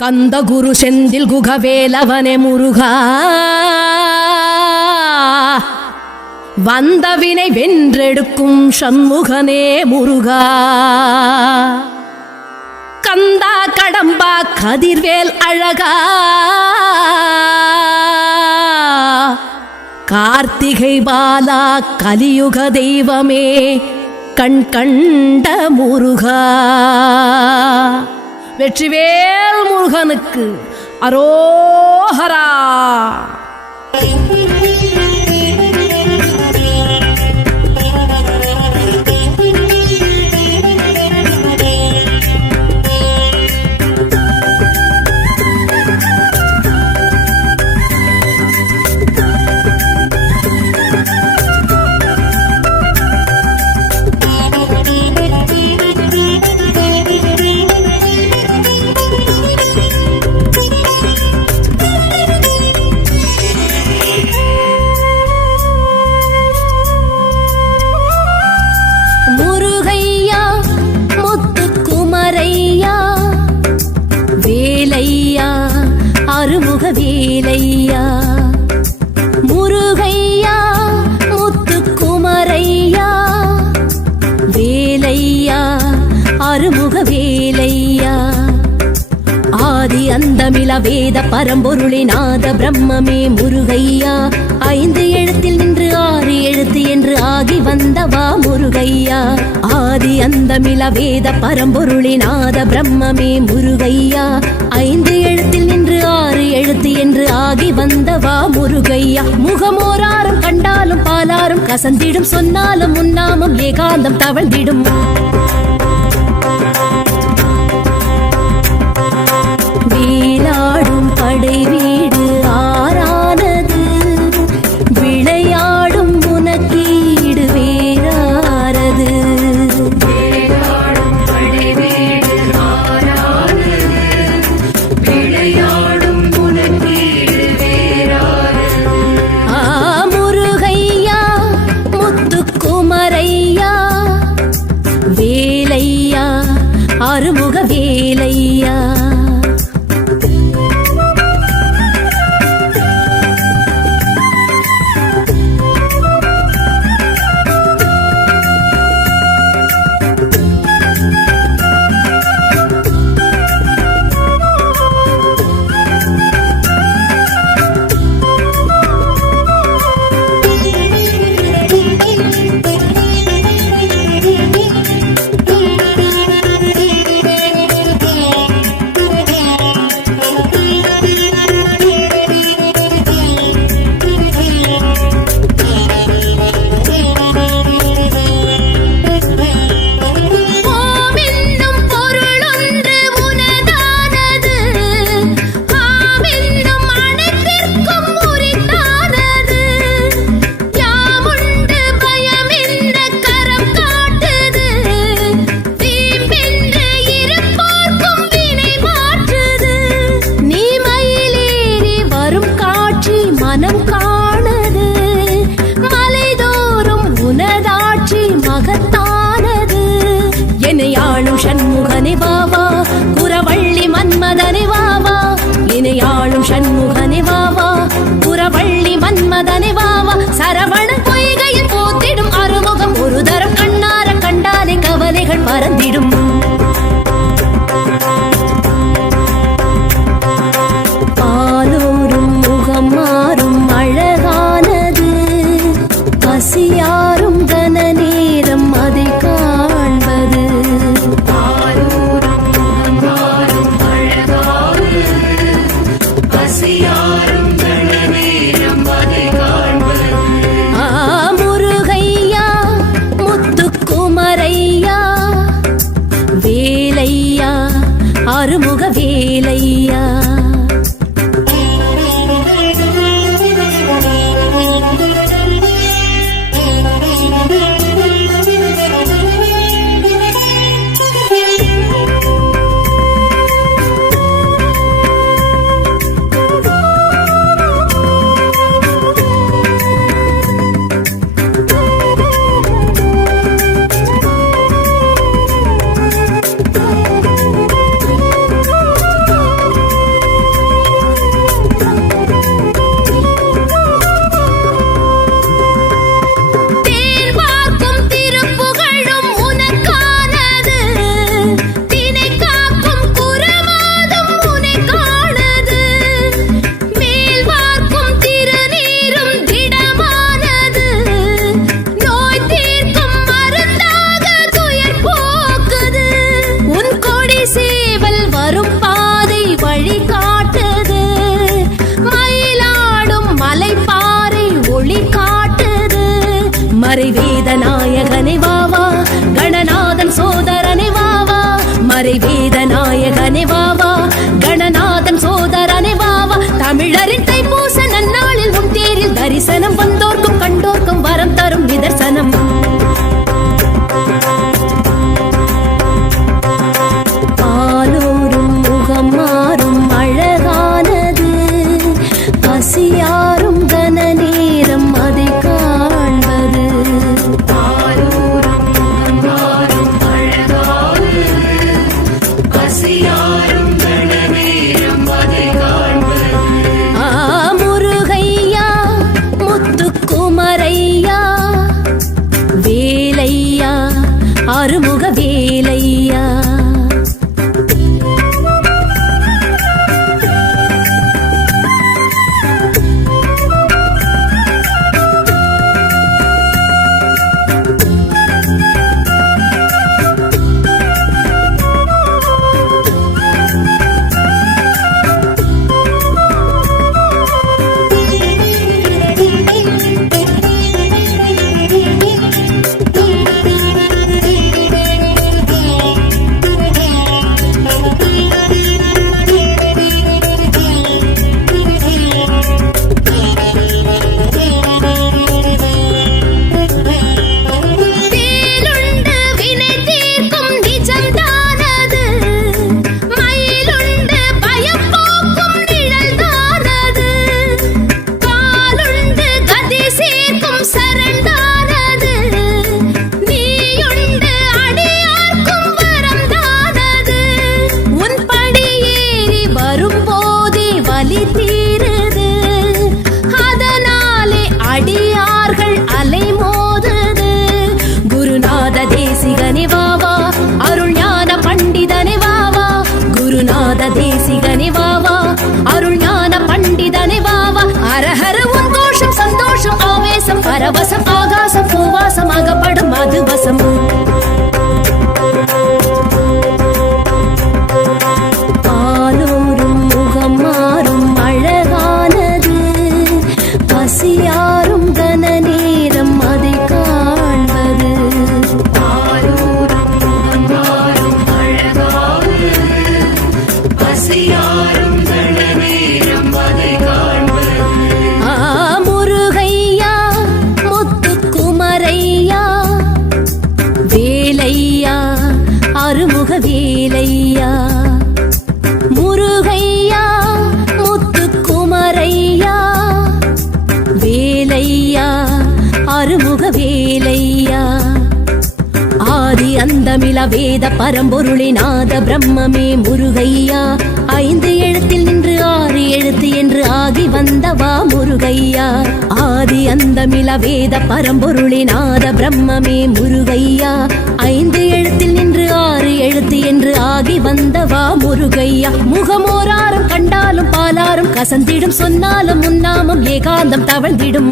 கந்த குரு செந்தில் குகவேலவனே முருகா, வந்தவினை வென்றெடுக்கும் சண்முகனே முருகா. கந்தா கடம்பா கதிர்வேல் அழகா, கார்த்திகை பாலா கலியுக தெய்வமே கண் கண்ட முருகா. வெற்றிவேல் முருகனுக்கு அரோஹரா. வேலையா முருகையா முத்துக்குமரையா, வேலையா அருமுக வேலையா. ஆதி அந்தமிழ வேத பரம்பொருளே நாத பிரம்மமே முருகையா, 5 எழுத்தில் நின்று 6 எழுத்து என்று ஆகி வந்தவா முருகையா. ஆதி அந்தமிழ வேத பரம்பொருளே நாத பிரம்மமே முருகையா, 5 எழுத்தில் நின்று 6 எழுத்து என்று ஆகி வந்தவா முருகையா. முகமோராரும் கண்டாலும் பாலாரும் கசந்திடும், சொன்னாலும் முன்னாமும் ஏகாந்தம் தவழ்ந்திடும். வீணாடும் படை வீடு ஆறானது, விளையாடும் உனக்கீடு வேறாரது. முருகையா முத்துக்குமரையா, வேலையா அருமுக வேலையா. சண்முகனே வாவா, குரவள்ளி மன்மதனே வாவா, இணையாளும் சண்முகனே வாவா, குரவள்ளி மன்மதனே வாவா. சரவண பொய்கையில் போத்திடும் அறுமுகம் ஒரு தரம் கண்ணார கண்டாலே கவலைகள் பறந்திடும். பாலோரும் முகம் மாறும் அழகானது, பசியாரும் கன நேரம் அதை காண்பது. முருகையா முத்துக்குமரையா, வேலையா அருமுக வேலையா. அரை வேத நாயகனே வாவா, கணநாதன் சோதரனே வாவா. தமிழரின் தைப்பூச நன்னாளில் உன் தேரில் தரிசனம், வந்தோர்க்கும் கண்டோர்க்கும் வரம் தரும் நிதர்சனம். பாலூரும் முகம் மாறும் அழகானது, பசியாரும் கன நேரம் அதை காண்பது. பாலூரும் முகம் மாறும் அழகானது, பசியாரும் கன நேரம் அதை காண்பது. முருகையா முத்துக்குமரையா, வேலையா அருமுக வேலையா. தேசிகனே வாவா, அருள் ஞான பண்டிதனே வாவா. அரஹர உன் கோஷம் சந்தோஷம் ஆவேசம் பரவசம் ஆகாசம் பூவாசம் அகப்படும் மதுவசம். பாலூரும் முகம் மாறும் அழகானது, பசியாரும் கன நேரம் அதை காண்பது. பாலூரும் முகம் மாறும் அழகானது, பசியாரும் கன நேரம் அதை காண்பது. முருகையா முத்துக்குமரையா, வேலையா அருமுக வேலையா. முருகையா முத்துக்குமரையா, வேலையா அருமுக வேலையா. ஆதி அந்தமில வேத பரம்பொருளே நாத பிரம்மமே முருகையா, ஐந்து எழுத்தில் நின்று ஆறு எழுத்து என்று ஆகி வந்தவா முருகையா. ஆதி அந்தமில வேத பரம்பொருளே நாத பிரம்மமே முருகையா, ஐந்து எழுத்தில் நின்று ஆறு எழுத்து என்று ஆகி வந்தவா முருகையா. முகமோராரும் கண்டாலும் பாலாரும் கசந்திடும், சொன்னாலும் உன்னாமம் ஏகாந்தம் தவழ்ந்திடும்.